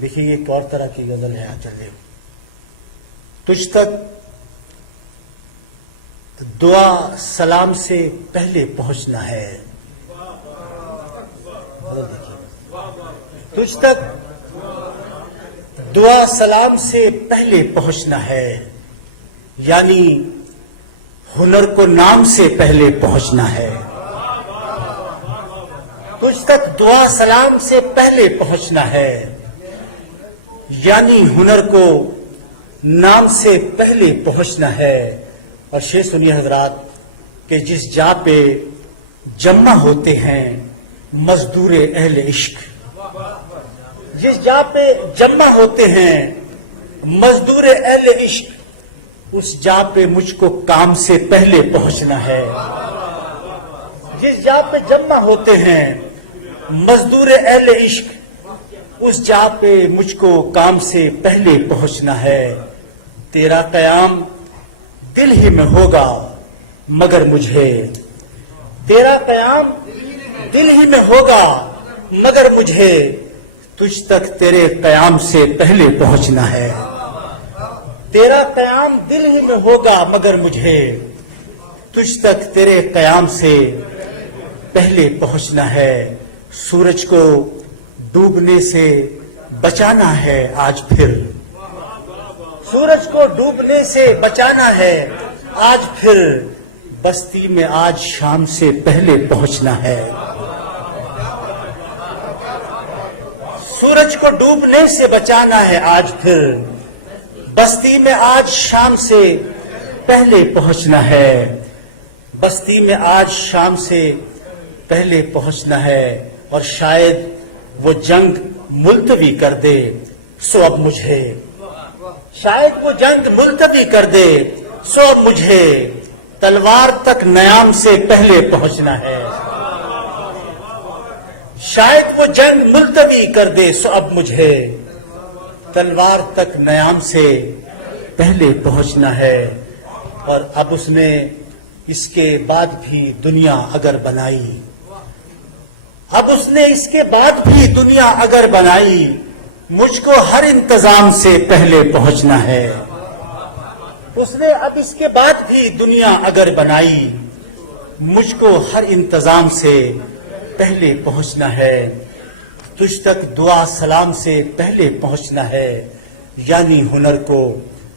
دیکھیے یہ ایک اور طرح کی غزل ہے چلے تجھ تک دعا سلام سے پہلے پہنچنا ہے. تجھ تک دعا سلام سے پہلے پہنچنا ہے، یعنی ہنر کو نام سے پہلے پہنچنا ہے. تجھ تک دعا سلام سے پہلے پہنچنا ہے، یعنی ہنر کو نام سے پہلے پہنچنا ہے. اور شعر سنیے حضرات کہ جس جا پہ جمع ہوتے ہیں مزدور اہل عشق، جس جا پہ جمع ہوتے ہیں مزدور اہل عشق، اس جا پہ مجھ کو کام سے پہلے پہنچنا ہے. جس جا پہ جمع ہوتے ہیں مزدور اہل عشق، اس جا پہ مجھ کو کام سے پہلے پہنچنا ہے. تیرا قیام دل ہی میں ہوگا مگر مجھے، تیرا قیام دل ہی میں ہوگا مگر مجھے تجھ تک تیرے قیام سے پہلے پہنچنا ہے. تیرا قیام دل ہی میں ہوگا مگر مجھے تجھ تک تیرے قیام سے پہلے پہنچنا ہے. سورج کو ڈوبنے سے بچانا ہے آج پھر، سورج کو ڈوبنے سے بچانا ہے آج پھر، بستی میں آج شام سے پہلے پہنچنا ہے. سورج کو ڈوبنے سے بچانا ہے آج پھر، بستی میں آج شام سے پہلے پہنچنا ہے. بستی میں آج شام سے پہلے پہنچنا ہے. اور شاید وہ جنگ ملتوی کر دے سو اب مجھے، شاید وہ جنگ ملتوی کر دے سو اب مجھے تلوار تک نیام سے پہلے پہنچنا ہے. شاید وہ جنگ ملتوی کر دے سو اب مجھے تلوار تک نیام سے پہلے پہنچنا ہے. اور اب اس نے اس کے بعد بھی دنیا اگر بنائی، اب اس نے اس کے بعد بھی دنیا اگر بنائی، مجھ کو ہر انتظام سے پہلے پہنچنا ہے. اس نے اب اس کے بعد بھی دنیا اگر بنائی، مجھ کو ہر انتظام سے پہلے پہنچنا ہے. تجھ تک دعا سلام سے پہلے پہنچنا ہے، یعنی ہنر کو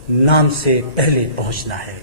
نام سے پہلے پہنچنا ہے.